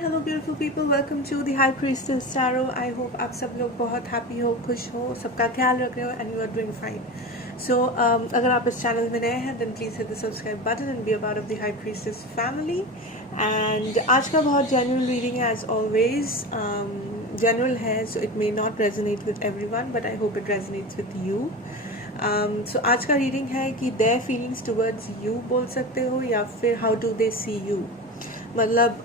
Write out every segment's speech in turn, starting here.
Hello beautiful people, welcome to the high Priestess tarot. I hope आप सब लोग बहुत हैप्पी हो, खुश हो, सबका ख्याल रख रहे हो and you are doing fine. So अगर आप इस चैनल में नए हैं then please hit the subscribe button and be a part of the high priestess family. And आज का बहुत जनरल रीडिंग है एज ऑलवेज। जनरल है so it may not resonate with everyone but I hope it resonates with you. So आज का reading है कि their feelings towards you बोल सकते हो या फिर how do they see you. मतलब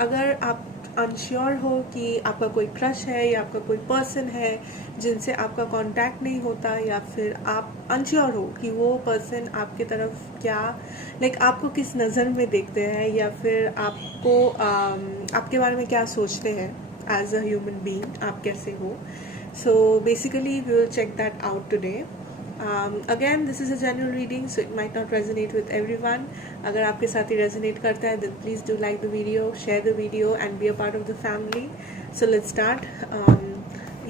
अगर आप अनश्योर हो कि आपका कोई क्रश है या आपका कोई पर्सन है जिनसे आपका कांटेक्ट नहीं होता, या फिर आप अनश्योर हो कि वो पर्सन आपके तरफ क्या आपको किस नज़र में देखते हैं या फिर आपको आपके बारे में क्या सोचते हैं एज अ ह्यूमन बीइंग, आप कैसे हो। So basically we will check that out today. Again, this is a general reading, so it might not resonate with everyone. अगर आपके साथ ही resonate करता है then please do like the video, share the video and be a part of the family. So let's start.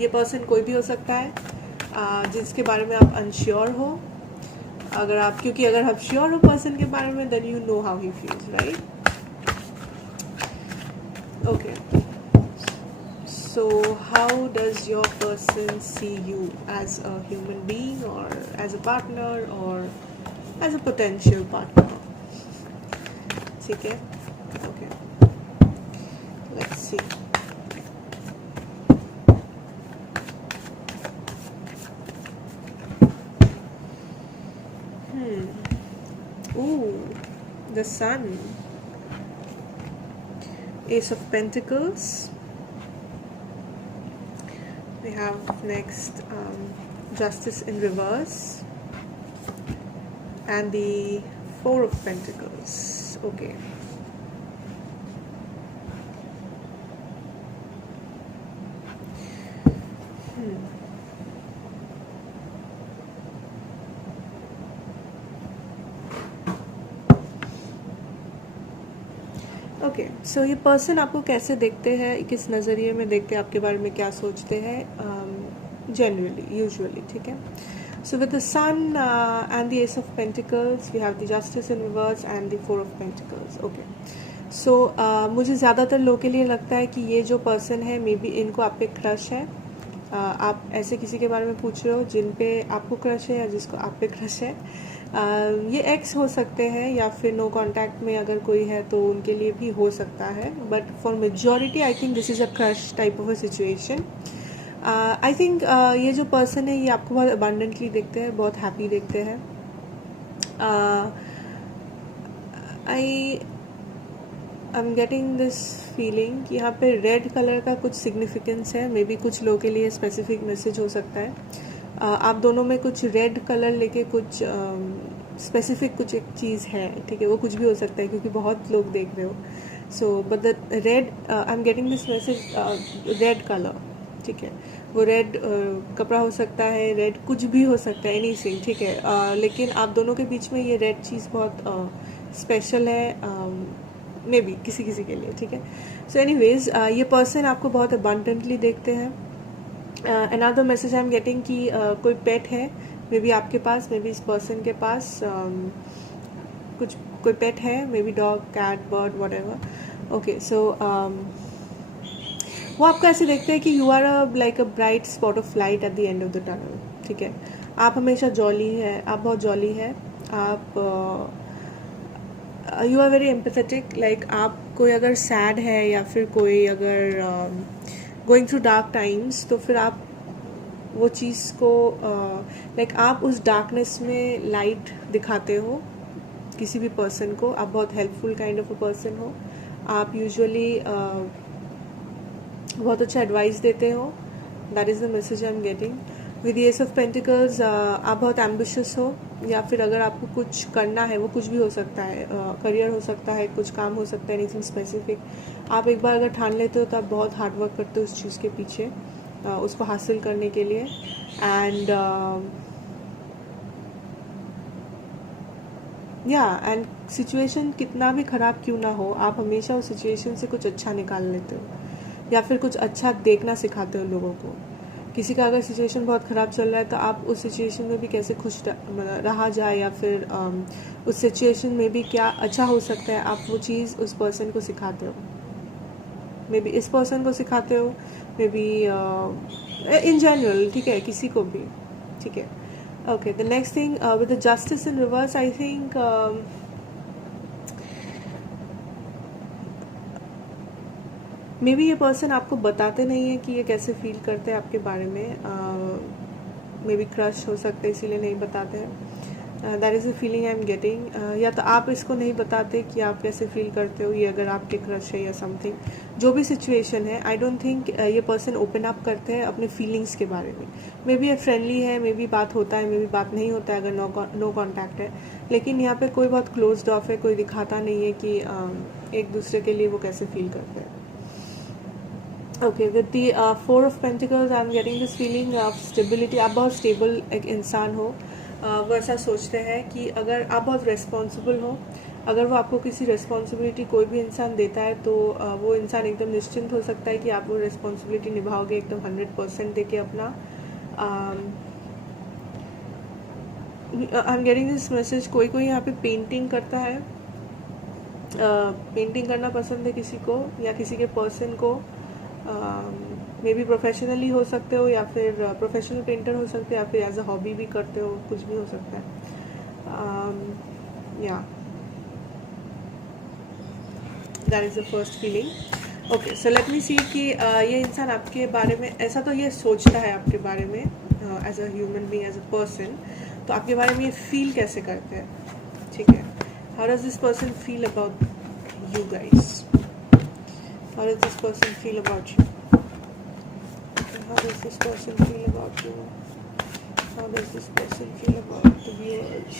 ये person कोई भी हो सकता है जिसके बारे में आप unsure हो। क्योंकि अगर आप sure हो person के बारे में then you know how he feels, right? Okay. So how does your person see you as a human being or as a partner or as a potential partner? ठीक है, okay. Let's see. Ooh, the Sun, Ace of Pentacles. We have next Justice in reverse and the Four of Pentacles. Okay. Okay, so ये person आपको कैसे देखते हैं, किस नज़रिए में देखते हैं, आपके बारे में क्या सोचते हैं जनरली, यूजुअली, ठीक है। So with the sun and the ace of pentacles we have the justice in reverse and the four of pentacles. Okay, so मुझे ज़्यादातर लोगों के लिए लगता है कि ये जो पर्सन है मे बी इनको आप पे क्रश है। आप ऐसे किसी के बारे में पूछ रहे हो जिन पे आपको क्रश है या जिसको आप पे क्रश है। ये एक्स हो सकते हैं या फिर नो कांटेक्ट में अगर कोई है तो उनके लिए भी हो सकता है, but for majority I think this is a crush type of a situation. I think ये जो पर्सन है ये आपको बहुत अबंडेंटली देखते हैं, बहुत हैप्पी देखते हैं। आई एम गेटिंग दिस फीलिंग कि यहाँ पे रेड कलर का कुछ सिग्निफिकेंस है, मे बी कुछ लोगों के लिए स्पेसिफिक मैसेज हो सकता है। आप दोनों में कुछ रेड कलर लेके कुछ स्पेसिफिक कुछ एक चीज़ है, ठीक है, वो कुछ भी हो सकता है क्योंकि बहुत लोग देख रहे हो। So but the red, I am getting this message red colour, ठीक है, वो रेड कपड़ा हो सकता है, रेड कुछ भी हो सकता है, एनीथिंग, ठीक है, लेकिन आप दोनों के बीच में ये रेड चीज़ बहुत स्पेशल है मे बी किसी किसी के लिए, ठीक है। सो एनीवेज ये पर्सन आपको बहुत अबंडेंटली देखते हैं। Another message I am getting कि कोई पेट है मे बी आपके पास, मे बी इस पर्सन के पास कुछ कोई पेट है, maybe dog, cat, bird, whatever. Okay, so वो आपको ऐसे देखते हैं कि you are like a bright spot of light at the end of the tunnel, ठीक है। आप हमेशा जॉली है, आप बहुत जॉली है, आप you are very empathetic. Like आप कोई अगर सैड है या फिर कोई अगर गोइंग थ्रू डार्क टाइम्स तो फिर आप वो चीज़ को लाइक आप उस डार्कनेस में लाइट दिखाते हो किसी भी पर्सन को। आप बहुत helpful kind of a person हो। आप यूजुअली बहुत अच्छा एडवाइस देते हो, that is the message I am getting. With S of pentacles आप बहुत एम्बिशियस हो, या फिर अगर आपको कुछ करना है वो कुछ भी हो सकता है, करियर हो सकता है, कुछ काम हो सकता है, एनीथिंग स्पेसिफिक। आप एक बार अगर ठान लेते हो तो आप बहुत हार्ड वर्क करते हो उस चीज़ के पीछे, उसको हासिल करने के लिए। एंड एंड सिचुएशन कितना भी ख़राब क्यों ना हो, आप हमेशा उस सिचुएशन से कुछ अच्छा निकाल लेते हो या फिर कुछ अच्छा देखना सिखाते हो लोगों को। किसी का अगर सिचुएशन बहुत ख़राब चल रहा है तो आप उस सिचुएशन में भी कैसे खुश रहा जाए, या फिर उस सिचुएशन में भी क्या अच्छा हो सकता है, आप वो चीज़ उस पर्सन को सिखाते हो। मे बी इस पर्सन को सिखाते हो, मे बी इन जनरल, ठीक है, किसी को भी, ठीक है. Okay, the next thing with the justice in reverse, I think may be ये पर्सन आपको बताते नहीं है कि ये कैसे फील करते हैं आपके बारे में. मे बी क्रश हो सकते हैं, इसीलिए नहीं बताते हैं. That is a feeling I am getting. या तो आप इसको नहीं बताते कि आप कैसे फील करते हो, ये अगर आपके क्रश है या समथिंग, जो भी सिचुएशन है, आई डोंट थिंक ये पर्सन ओपन अप करते हैं अपने फीलिंग्स के बारे में. मे बी ये फ्रेंडली है, मे बी बात होता है, मे बी बात नहीं होता है अगर नो कॉन्टैक्ट है, लेकिन यहाँ पे कोई बहुत क्लोज्ड ऑफ है, कोई दिखाता नहीं है कि एक दूसरे के लिए वो कैसे फील करते हैं. Okay, with the 4 of pentacles I am getting this feeling of stability. आप बहुत स्टेबल एक इंसान हो. वो ऐसा सोचते हैं कि अगर आप बहुत रिस्पॉन्सिबल हो, अगर वो आपको किसी रिस्पॉन्सिबिलिटी कोई भी इंसान देता है, तो वो इंसान एकदम निश्चिंत हो सकता है कि आप वो रिस्पॉन्सिबिलिटी निभाओगे एकदम 100% देके अपना. आई एम गेटिंग दिस मैसेज. कोई कोई यहाँ पे पेंटिंग करता है, पेंटिंग करना पसंद है किसी को या किसी के पर्सन को. मे बी प्रोफेशनली हो सकते हो, या फिर प्रोफेशनल पेंटर हो सकते हो, या फिर एज अ हॉबी भी करते हो, कुछ भी हो सकता है. या that is the first feeling. Okay, so let me see कि ये इंसान आपके बारे में, ऐसा तो ये सोचता है आपके बारे में as a human being, as a person, तो आपके बारे में ये फील कैसे करते हैं, ठीक है. How does this person feel about you guys? How does this person feel about you? How does this person feel about you? How does this person feel about the viewers?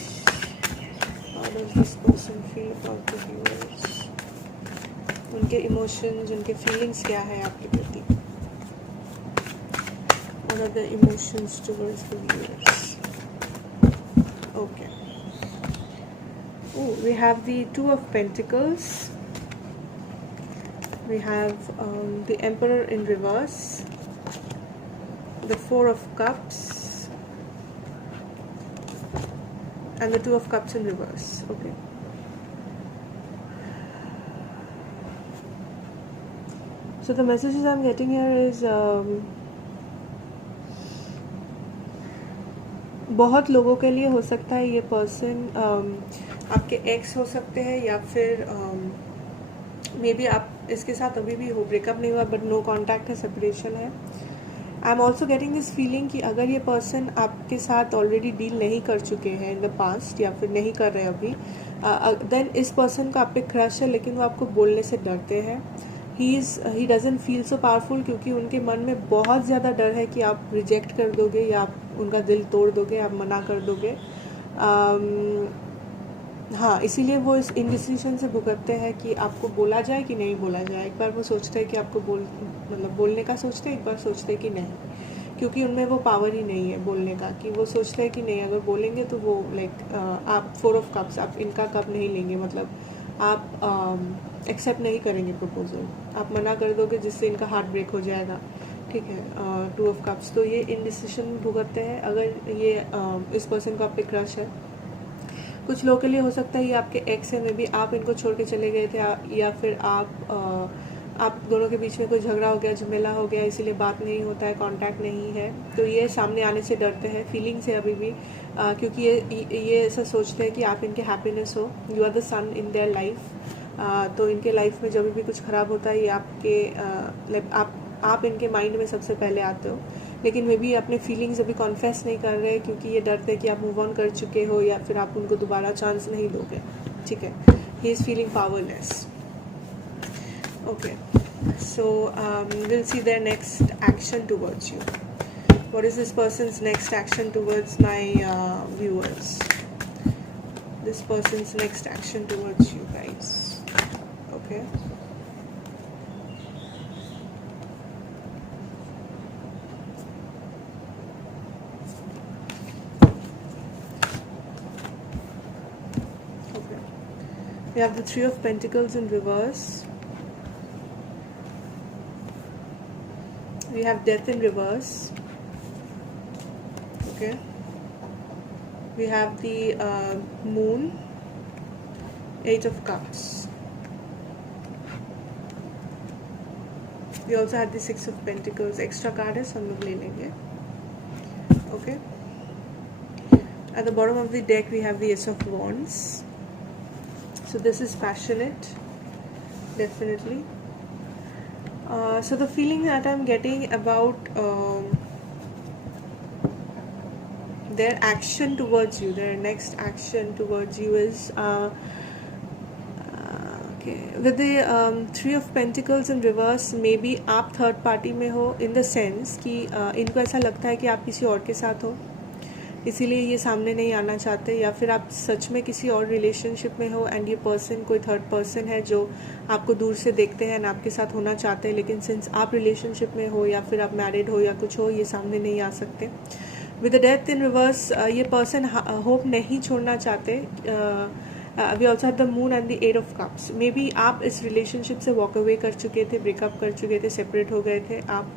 How does this person feel about the viewers? उनके emotions, उनके feelings क्या है आपके प्रति? What are the emotions towards the viewers? Okay. Oh, we have the 2 of Pentacles. We have the Emperor in reverse, the 4 of Cups, and the 2 of Cups in reverse. Okay. So the messages I'm getting here is बहुत लोगों के लिए हो सकता है ये person आपके x हो सकते हैं, या फिर मे बी आप इसके साथ अभी भी हो, ब्रेकअप नहीं हुआ बट नो कॉन्टैक्ट है, सेपरेशन है. I am also getting this feeling कि अगर ये पर्सन आपके साथ ऑलरेडी डील नहीं कर चुके हैं इन द पास्ट, या फिर नहीं कर रहे अभी, देन इस पर्सन का आप पे क्रश है, लेकिन वो आपको बोलने से डरते हैं. He doesn't feel so powerful, क्योंकि उनके मन में बहुत ज़्यादा डर है कि आप रिजेक्ट कर दोगे, या आप उनका दिल तोड़ दोगे, आप मना कर दोगे. हाँ, इसीलिए वो इस इंडिसीजन से भुगतते हैं कि आपको बोला जाए कि नहीं बोला जाए. एक बार वो सोचते हैं कि आपको बोलने का सोचते हैं, एक बार सोचते हैं कि नहीं, क्योंकि उनमें वो पावर ही नहीं है बोलने का, कि वो सोचते हैं कि नहीं, अगर बोलेंगे तो वो आप 4 ऑफ कप्स, आप इनका कप नहीं लेंगे, मतलब आप एक्सेप्ट नहीं करेंगे प्रपोजल, आप मना कर दोगे, जिससे इनका हार्ट ब्रेक हो जाएगा, ठीक है. 2 ऑफ कप्स, तो ये इंडिसीजन भुगतते हैं. अगर ये इस पर्सन को आप पे क्रश है, कुछ लोगों के लिए हो सकता है ये आपके एक्स है, में भी आप इनको छोड़ के चले गए थे, या फिर आप दोनों के बीच में कोई झगड़ा हो गया, झमेला हो गया, इसीलिए बात नहीं होता है, कांटेक्ट नहीं है. तो ये सामने आने से डरते हैं, फीलिंग से अभी भी, क्योंकि ये ऐसा सोचते हैं कि आप इनके हैप्पीनेस हो, you are the sun in their life. तो इनके लाइफ में जब भी कुछ ख़राब होता है, ये आपके आप इनके माइंड में सबसे पहले आते हो, लेकिन मे भी अपने फीलिंग्स अभी कॉन्फेस नहीं कर रहे, क्योंकि ये डरते हैं कि आप मूव ऑन कर चुके हो, या फिर आप उनको दोबारा चांस नहीं दोगे, ठीक है. He is feeling powerless. Okay, so will see their next action towards you. What is this person's next action towards my viewers? This person's next action towards you guys. Okay, we have the 3 of Pentacles in reverse. We have Death in reverse. Okay. We have the Moon, 8 of Cups. We also had the 6 of Pentacles. Extra card है, सब लोग ले लेंगे. Okay. At the bottom of the deck we have the Ace of Wands. So this is passionate, definitely. So the feeling that I'm getting about their action towards you, their next action towards you is okay, with the 3 of Pentacles in reverse. maybe आप third party में हो, in the sense कि इनको ऐसा लगता है कि आप किसी और के साथ हो, इसीलिए ये सामने नहीं आना चाहते, या फिर आप सच में किसी और रिलेशनशिप में हो एंड ये पर्सन कोई थर्ड पर्सन है जो आपको दूर से देखते हैं एंड आपके साथ होना चाहते हैं, लेकिन सिंस आप रिलेशनशिप में हो या फिर आप मैरिड हो या कुछ हो, ये सामने नहीं आ सकते. With the Death in reverse, ये पर्सन होप नहीं छोड़ना चाहते. We also have the Moon and the 8 of Cups. Maybe आप इस रिलेशनशिप से वॉक अवे कर चुके थे, ब्रेकअप कर चुके थे, सेपरेट हो गए थे आप.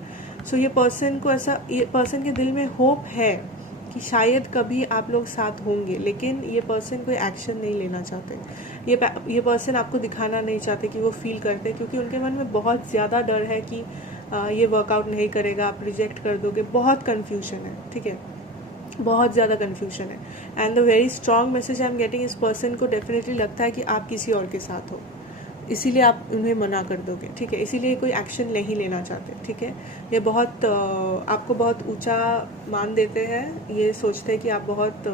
सो ये पर्सन को ऐसा, ये पर्सन के दिल में होप है कि शायद कभी आप लोग साथ होंगे, लेकिन ये पर्सन कोई एक्शन नहीं लेना चाहते. ये पर्सन आपको दिखाना नहीं चाहते कि वो फील करते, क्योंकि उनके मन में बहुत ज़्यादा डर है कि ये वर्कआउट नहीं करेगा, आप रिजेक्ट कर दोगे. बहुत कन्फ्यूजन है, ठीक है, बहुत ज़्यादा कन्फ्यूजन है. And the very strong message I am getting, इस पर्सन को डेफिनेटली लगता है कि आप किसी और के साथ हो, इसीलिए आप उन्हें मना कर दोगे, ठीक है, इसीलिए कोई एक्शन नहीं लेना चाहते, ठीक है. ये बहुत आपको बहुत ऊंचा मान देते हैं, ये सोचते हैं कि आप बहुत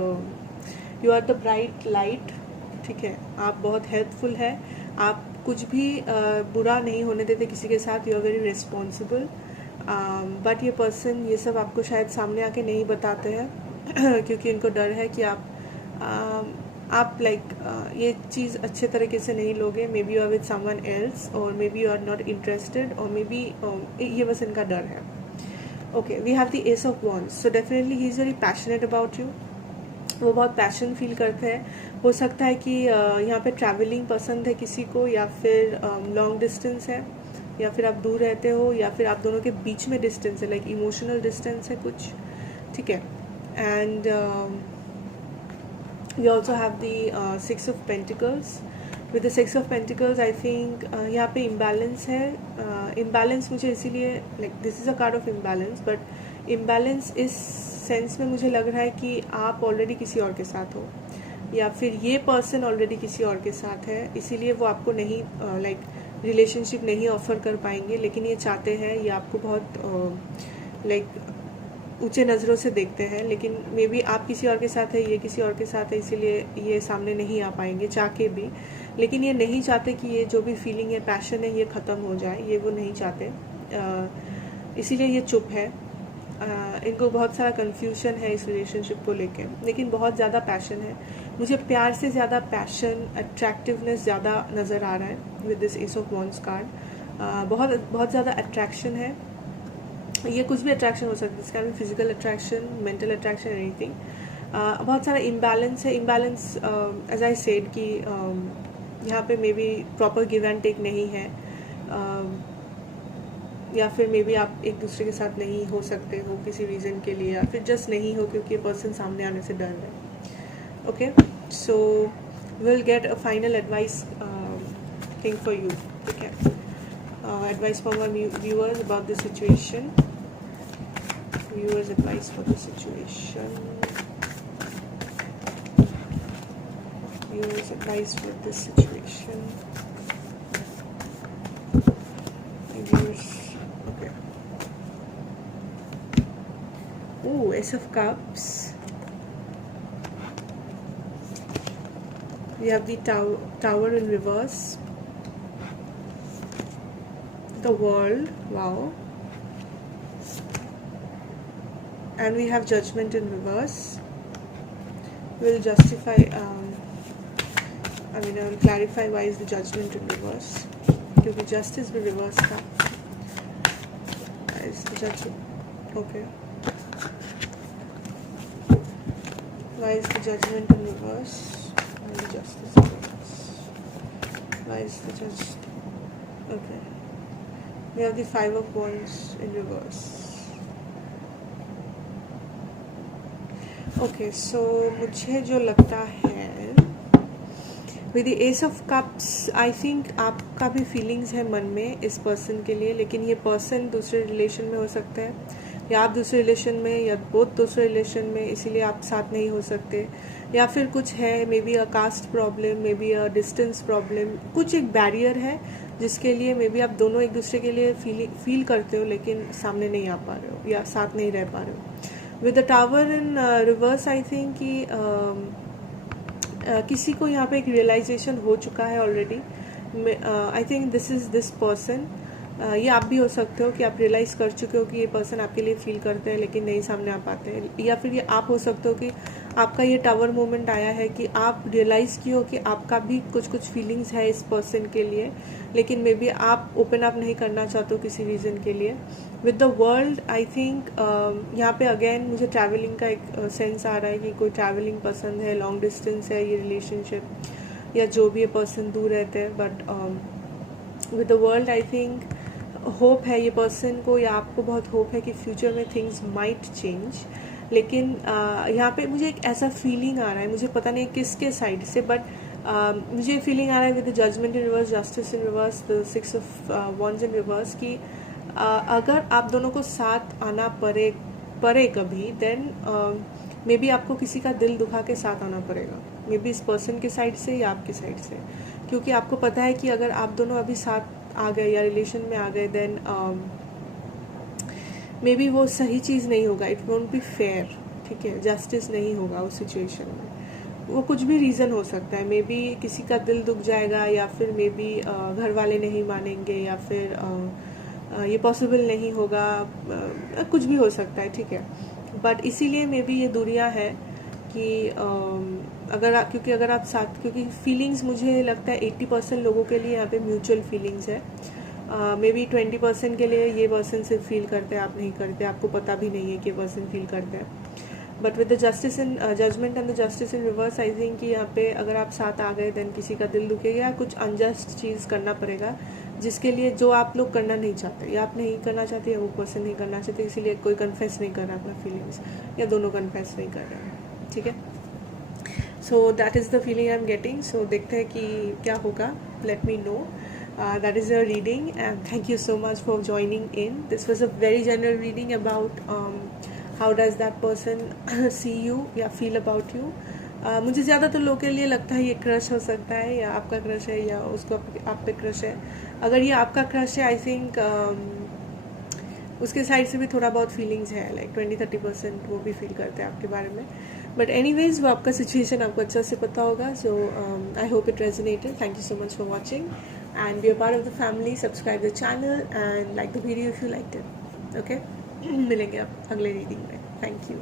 you are the bright light, ठीक है, आप बहुत हेल्पफुल है, आप कुछ भी बुरा नहीं होने देते किसी के साथ, you are very responsible. But ये पर्सन ये सब आपको शायद सामने आके नहीं बताते हैं क्योंकि इनको डर है कि आप ये चीज़ अच्छे तरीके से नहीं लोगे. Maybe you are with someone else, और maybe you are not interested, और मे बी ये बस इनका डर है. Okay, we have the ace of wands. So definitely he is very passionate about you. वो बहुत पैशन फील करते हैं. हो सकता है कि यहाँ पे ट्रैवलिंग पसंद है किसी को, या फिर लॉन्ग डिस्टेंस है, या फिर आप दूर रहते हो, या फिर आप दोनों के बीच में डिस्टेंस है, लाइक इमोशनल डिस्टेंस है कुछ, ठीक है. And we also have the 6 of Pentacles. With the 6 of Pentacles I think यहाँ पे imbalance है. Imbalance मुझे इसीलिए, like this is a card of imbalance, but imbalance इस सेंस में मुझे लग रहा है कि आप ऑलरेडी किसी और के साथ हो, या फिर ये पर्सन ऑलरेडी किसी और के साथ है, इसीलिए वो आपको नहीं रिलेशनशिप नहीं ऑफर कर पाएंगे, लेकिन ये चाहते हैं, ये आपको बहुत ऊंचे नज़रों से देखते हैं, लेकिन मे बी आप किसी और के साथ है, ये किसी और के साथ है, इसीलिए ये सामने नहीं आ पाएंगे चाह के भी. लेकिन ये नहीं चाहते कि ये जो भी फीलिंग है, पैशन है, ये ख़त्म हो जाए, ये वो नहीं चाहते, इसीलिए ये चुप है. इनको बहुत सारा कन्फ्यूजन है इस रिलेशनशिप को लेके, लेकिन बहुत ज़्यादा पैशन है. मुझे प्यार से ज़्यादा पैशन, अट्रैक्टिवनेस ज़्यादा नज़र आ रहा है with this S of wands card. बहुत ज़्यादा अट्रैक्शन है. ये कुछ भी अट्रैक्शन हो सकती है, इसका physical attraction, mental attraction, anything. बहुत सारा इम्बैलेंस है. इम्बैलेंस एज आई सेड कि यहाँ पे maybe proper give and take नहीं है, या फिर मे बी आप एक दूसरे के साथ नहीं हो सकते हो किसी रीज़न के लिए, या फिर जस्ट नहीं हो क्योंकि ये पर्सन सामने आने से डर है. Okay, so will get a final advice thing for you, ठीक है. Advice from our viewers about the situation. Viewers advice for the situation. Viewers advice for this situation. Viewers, okay. Oh, Ace of Cups. We have the tower in reverse. The World, wow. And we have Judgment in reverse. We'll justify, I will clarify why is the Judgment in reverse. क्योंकि Justice भी reverse था. Why is the Judgment? Okay. Why is the Judgment in reverse? And the Justice in reverse. Why is the Judge? Okay. We have the 5 of Wands in reverse. Okay, so मुझे जो लगता है with the ace of cups I think आपका भी feelings है मन में इस पर्सन के लिए, लेकिन ये पर्सन दूसरे रिलेशन में हो सकता है, या आप दूसरे रिलेशन में, या बोथ दूसरे रिलेशन में, इसीलिए आप साथ नहीं हो सकते, या फिर कुछ है, maybe a caste problem, maybe a distance problem, कुछ एक बैरियर है जिसके लिए मे बी आप दोनों एक दूसरे के लिए फील करते हो लेकिन सामने नहीं आ पा रहे हो या साथ नहीं रह पा रहे हो। With the tower in reverse I think कि किसी को यहाँ पे एक रियलाइजेशन हो चुका है already. I think this is this person, ये आप भी हो सकते हो कि आप रियलाइज़ कर चुके हो कि ये पर्सन आपके लिए फील करते हैं लेकिन नहीं सामने आ पाते हैं, या फिर ये आप हो सकते हो कि आपका ये टावर मोमेंट आया है कि आप रियलाइज़ किए हो कि आपका भी कुछ कुछ फीलिंग्स है इस पर्सन के लिए, लेकिन मे बी आप ओपन अप नहीं करना चाहते हो किसी रीज़न के लिए। With the world I think यहाँ पे अगेन मुझे ट्रैवलिंग का एक सेंस आ रहा है कि कोई ट्रैवलिंग पसंद है, लॉन्ग डिस्टेंस है ये रिलेशनशिप, या जो भी ये पर्सन दूर रहते हैं, but with the world I think hope है ये पर्सन को, या आपको बहुत होप है कि फ्यूचर में थिंग्स माइट चेंज। लेकिन यहाँ पे मुझे एक ऐसा फीलिंग आ रहा है, मुझे पता नहीं किसके साइड से, बट मुझे फीलिंग आ रहा है with the Judgement in reverse, Justice in reverse, the 6 of wands in reverse, कि अगर आप दोनों को साथ आना पड़े कभी, देन मे बी आपको किसी का दिल दुखा के साथ आना पड़ेगा, मे बी इस पर्सन के साइड से या आपके साइड से, क्योंकि आपको पता है कि अगर आप दोनों अभी साथ आ गए या रिलेशन में आ गए, देन मे बी वो सही चीज़ नहीं होगा, इट वोंट बी फेयर, ठीक है, जस्टिस नहीं होगा उस सिचुएशन में। वो कुछ भी रीज़न हो सकता है, मे बी किसी का दिल दुख जाएगा, या फिर मे बी घर वाले नहीं मानेंगे, या फिर ये पॉसिबल नहीं होगा, कुछ भी हो सकता है, ठीक है। बट इसीलिए मे बी ये दूरियां है कि क्योंकि अगर आप साथ, क्योंकि फीलिंग्स मुझे लगता है 80% लोगों के लिए यहाँ पे म्यूचुअल फीलिंग्स है, मे बी 20% के लिए ये पर्सन सिर्फ फील करते हैं, आप नहीं करते, आपको पता भी नहीं है कि ये पर्सन फील करते हैं। But with the justice in Judgement and the justice in reverse I think कि यहाँ पे अगर आप साथ आ गए, देन किसी का दिल दुखेगा, कुछ अनजस्ट चीज़ करना पड़ेगा जिसके लिए जो आप लोग करना नहीं चाहते, या आप नहीं करना चाहते या वो पर्सन नहीं करना चाहते, इसीलिए कोई कन्फेस नहीं कर रहा अपना फीलिंग्स, या दोनों कन्फेस नहीं कर रहे हैं, ठीक है। So that is the feeling I am getting. So देखते हैं कि क्या होगा, let me know. That is your reading, and thank you so much for joining in. This was a very general reading about how does that person see you या feel about you. मुझे ज़्यादातर लोगों के लिए लगता है ये crush हो सकता है, या आपका क्रश है, या उसको आप पे क्रश है। अगर ये आपका क्रश है, आई थिंक उसके साइड से भी थोड़ा बहुत फीलिंग्स है, लाइक 20-30% वो भी फील करते हैं आपके बारे में। बट एनीवेज वो आपका सिचुएशन आपको अच्छा से पता होगा। So I hope it resonated. Thank you so much for watching and be a part of the family. Subscribe the channel and like the video if you liked it. Okay, मिलेंगे अब अगले reading में। Thank you.